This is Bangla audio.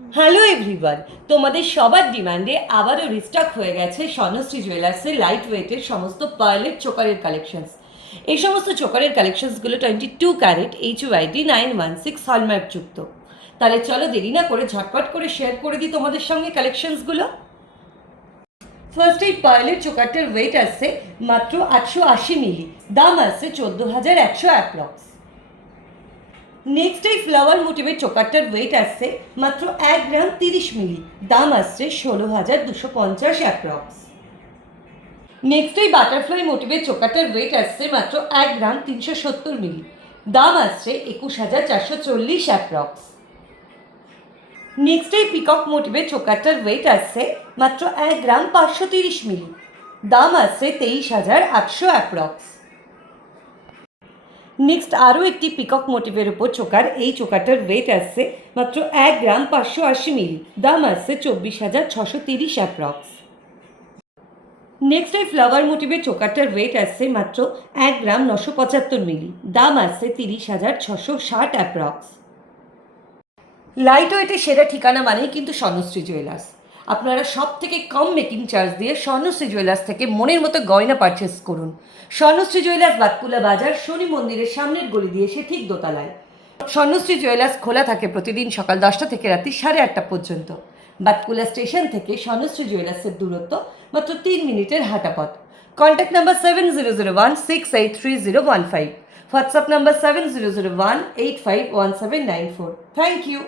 হ্যালো এভরিওয়ান, তোমাদের সবার ডিমান্ডে আবারও রিস্টক হয়ে গেছে স্বর্ণশ্রী জুয়েলার্সের লাইট ওয়েটের সমস্ত পার্লের চোকারের কালেকশনস। এই সমস্ত চোকারের কালেকশনসগুলো 22 ক্যারেট HUID 916 হলমার্ক যুক্ত। তাহলে চলো দেরি না করে ঝটপট করে শেয়ার করে দিই তোমাদের সঙ্গে কালেকশনসগুলো। ফার্স্ট এই পার্লের চোকারটার ওয়েট আসছে মাত্র 880 মিলি, দাম আসছে 14,100 অ্যাপ্রক্স। নেক্সট এই ফ্লাওয়ার মোটিভের চোকারটার ওয়েট আসছে মাত্র 1 গ্রাম 30 মিলি, দাম আসছে 16,250 অ্যাপ্রক্স। নেক্সট এই বাটারফ্লাই মোটিভের চোকারটার ওয়েট আসছে মাত্র 1 গ্রাম 370 মিলি, দাম আসছে 21,440 অ্যাপ্রক্স। নেক্সট এই পিকক মোটিভের চোকারটার ওয়েট আসছে মাত্র 1 গ্রাম 530 মিলি, দাম আসছে 23,800 অ্যাপ্রক্স। নেক্সট আরও একটি পিকক মোটিভের উপর চোকার, এই চোকারটার ওয়েট আসছে মাত্র 1 গ্রাম 580 মিলি, দাম আসছে 24,630 অ্যাপ্রক্স। নেক্সট এই ফ্লাওয়ার মোটিভের চোকারটার ওয়েট আসছে মাত্র 1 গ্রাম 975 মিলি, দাম আসছে 30,660 অ্যাপ্রক্স। লাইট ওয়েটের সেরা ঠিকানা মানেই কিন্তু স্বর্ণশ্রী জুয়েলার্স। আপনারা সব থেকে কম মেকিং চার্জ দিয়ে স্বর্ণশ্রী জুয়েলার্স থেকে মনের মতো গয়না পারচেস করুন। স্বর্ণশ্রী জুয়েলার্স বাতকুলা বাজার, শনি মন্দিরের সামনের গলি দিয়ে এসে ঠিক দোতলায়। স্বর্ণশ্রী জুয়েলার্স খোলা থাকে প্রতিদিন সকাল 10টা থেকে রাত্রি 8:30 পর্যন্ত। বাতকুলা স্টেশন থেকে স্বর্ণশ্রী জুয়েলার্সের দূরত্ব মাত্র 3 মিনিটের হাঁটা পথ। Contact number 7001683015, WhatsApp number 7001851794। Thank you.